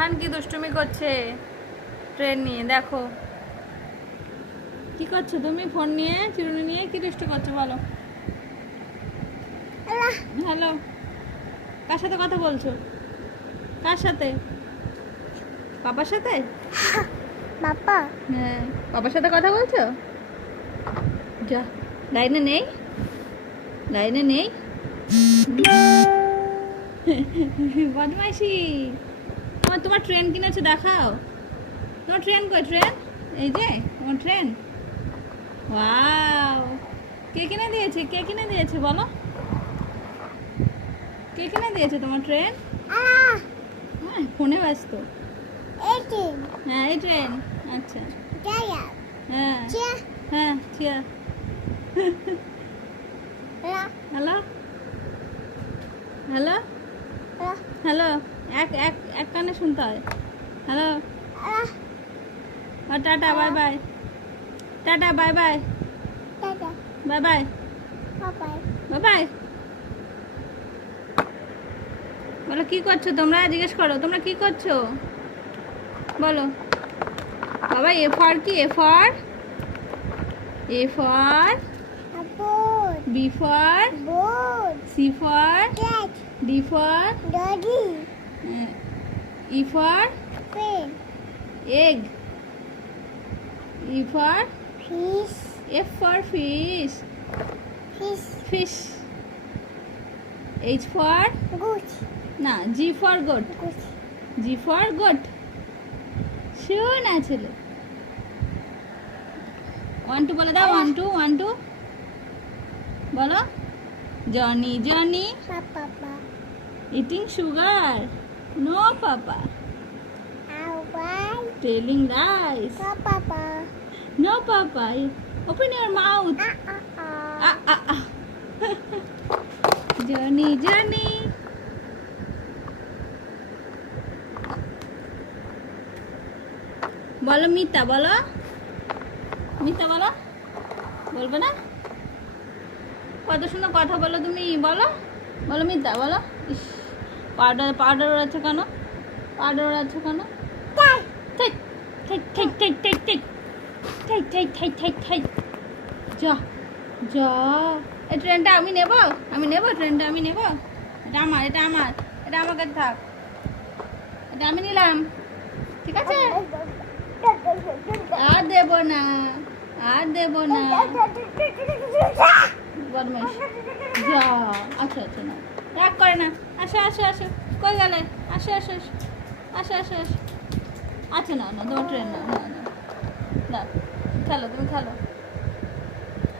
Fun কি দুষ্টুমি করছে ট্রেন নিয়ে, দেখো কি করছো তুমি, ফোন নিয়ে চিরুনি নিয়ে কি দুষ্টু করছো বলো। হ্যালো, কার সাথে কথা বলছো? কার সাথে? পাপার সাথে? বাবা হ্যাঁ, পাপার সাথে কথা বলছো? যা, লাইনে নেই, লাইনে নেই। বদমাইশি। তোমার ট্রেন কিনেছো, দেখাও তোমার ট্রেন। কই ট্রেন? এই যে তোমার ট্রেন। ওয়াও, কে কিনে দিয়েছে? কে কিনে দিয়েছে বলো? কে কিনে দিয়েছে তোমার ট্রেন? হ্যাঁ, ফোনে ব্যস্ত। হ্যাঁ, এই ট্রেন। আচ্ছা, হ্যাঁ হ্যাঁ, চেয়ার। হ্যালো হ্যালো হ্যালো, এক এক এক কানে শুনতে হয়। Hello, tata, bye bye. Tata, bye bye. Bye bye, bye bye. বলো কি করছো তোমরা, জিজ্ঞেস করো তোমরা কি করছো বলো। বাবা, এ ফর কি? A for, A for B for, C for, D for, E for egg, E for F for fish, fish. H for না, G for goat, G for goat. শোনা ছেলে, 1 2 বলে দাও। 1 2 1 2 বলো। Johnny Johnny eating sugar, no papa. Telling lies, no papa. Open your mouth. Johnny Johnny. বলো মিতা, বলো মিতা, বলো। বলবে না? কত সুন্দর কথা বলো তুমি, বলো বলো মিতা, বলো। ইস, পাউডার পাউডার ওড়াচ্ছ কেন? পাউডার ওড়াচ্ছ কেন? ঠিক ঠিক ঠিক ঠিক ঠিক ঠিক ঠিক ঠিক ঠিক ঠিক ঠিক। যা যা, এই ট্রেনটা আমি নেব, আমি নেব ট্রেনটা, আমি নেব। এটা আমার, এটা আমার, এটা আমার কাছে থাক, এটা আমি নিলাম, ঠিক আছে? আর দেব না, আর দেব না। বদমাইশ। যা, আচ্ছা আচ্ছা, না রাগ করে না। আসো আসো আসো, কই গেলে? আসো আসো আসো আসো আসো আসো। আচ্ছা, না না, তোমার ট্রেন না, না না না, খেলো তুমি, খেলো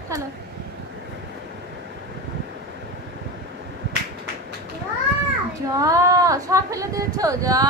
খেলো। যা, সব ফেলে দিয়েছো, যা।